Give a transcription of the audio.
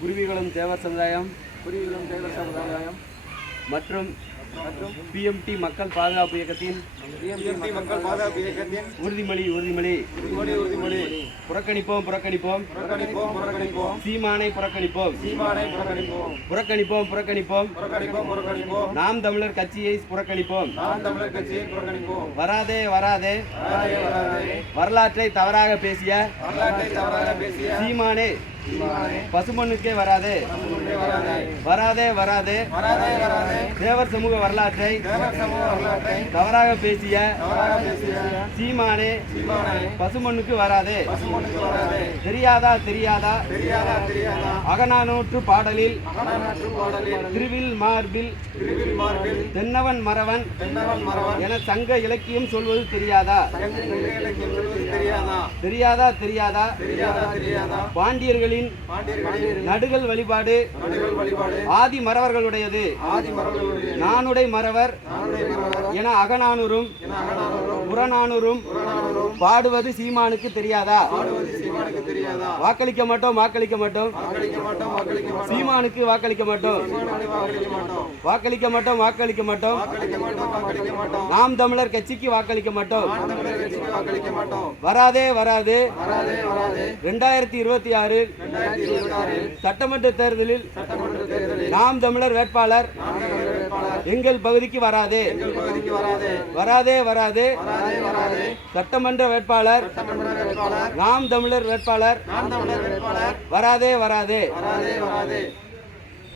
குருவிகளும் தேவர் சமுதாயம் மற்றும் பிஎம்டி மக்கள் பாதுகாப்பு இயக்கத்தின் உறுதிமொழி புறக்கணிப்போம் சீமானை புறக்கணிப்போம் நாம் தமிழர் கட்சியை புறக்கணிப்போம் வராதே வரலாற்றை தவறாக பேசிய சீமானே பசுமண்ணுக்கே வராதே தேவர் சமூக வரலாற்றை தவறாக பேசிய சீமானே பசுமண்ணுக்கு வராதே. தெரியாதா அகநானூற்று பாடலில் திருவில் மார்பில் தென்னவன் மறவன் என சங்க இலக்கியம் சொல்வது தெரியாதா? பாண்டியர்களின் நடுகள் வழிபாடு ஆதி மறவர்களுடையது. நானுடை மறவர் என அகநானூறும் புறநானூறும் பாடுவது சீமானுக்கு தெரியாதா? வாக்களிக்க மாட்டோம் சீமானுக்கு வாக்களிக்க மாட்டோம் நாம் தமிழர் கட்சிக்கு வாக்களிக்க மாட்டோம். வராதே 2026 சட்டமன்ற தேர்தலில் நாம் தமிழர் வேட்பாளர் எங்கள் பகுதிக்கு வராதே. சட்டமன்ற வேட்பாளர் நாம் தமிழர் வேட்பாளர் வராதே.